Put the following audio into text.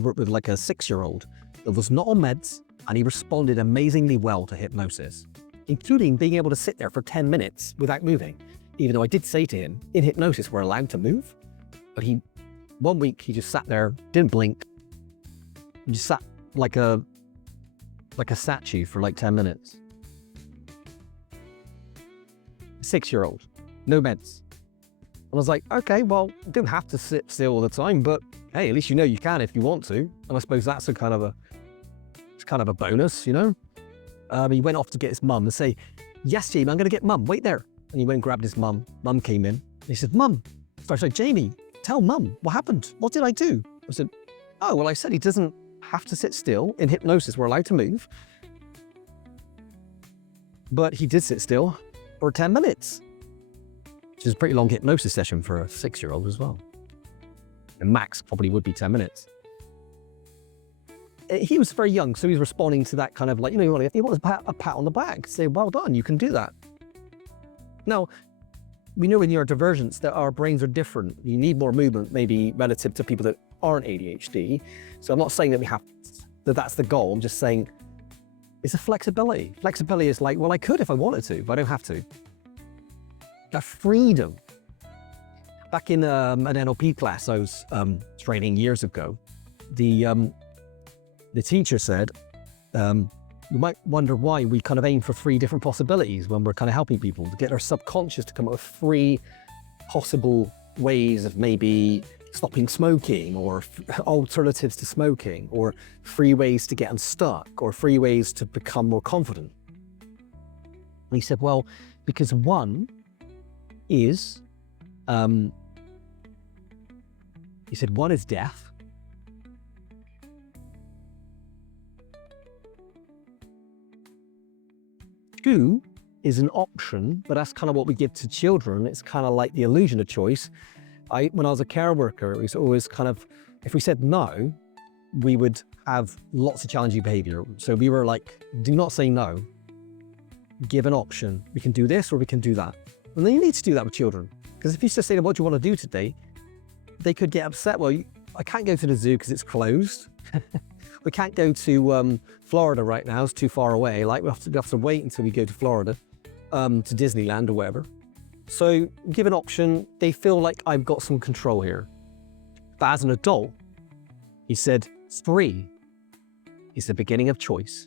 I've worked with like a 6-year-old that was not on meds, and he responded amazingly well to hypnosis, including being able to sit there for 10 minutes without moving. Even though I did say to him, in hypnosis, we're allowed to move. But one week he just sat there, didn't blink. He just sat like a statue for like 10 minutes. 6-year-old, no meds. And I was like, okay, well, you don't have to sit still all the time, but hey, at least you know you can if you want to. And I suppose that's it's kind of a bonus, you know? He went off to get his mum and say, yes, Jamie, I'm going to get mum, wait there. And he went and grabbed his mum. Mum came in. And he said, mum. So I said, Jamie, tell mum, what happened? What did I do? I said, oh, well, I said he doesn't have to sit still. In hypnosis, we're allowed to move. But he did sit still for 10 minutes, which is a pretty long hypnosis session for a 6-year-old as well. And max probably would be 10 minutes. He was very young, so he was responding to that kind of like, you know, he wants a pat on the back, say, well done, you can do that. Now, we know in neurodivergence that our brains are different. You need more movement, maybe relative to people that aren't ADHD. So I'm not saying that that's the goal. I'm just saying it's a flexibility. Flexibility is like, well, I could if I wanted to, but I don't have to. That freedom. Back in an NLP class I was training years ago, the teacher said, you might wonder why we kind of aim for 3 different possibilities when we're kind of helping people, to get our subconscious to come up with 3 possible ways of maybe stopping smoking, or alternatives to smoking, or 3 ways to get unstuck, or 3 ways to become more confident. And he said, well, because one is, he said, one is death. 2 is an option, but that's kind of what we give to children. It's kind of like the illusion of choice. When I was a care worker, it was always kind of, if we said no, we would have lots of challenging behavior. So we were like, do not say no. Give an option. We can do this or we can do that. And then you need to do that with children. Because if you just say, what do you want to do today? They could get upset. Well, I can't go to the zoo because it's closed. We can't go to Florida right now, it's too far away. Like we have to wait until we go to Florida, to Disneyland or wherever. So give an option, they feel like I've got some control here. But as an adult, he said 3 is the beginning of choice.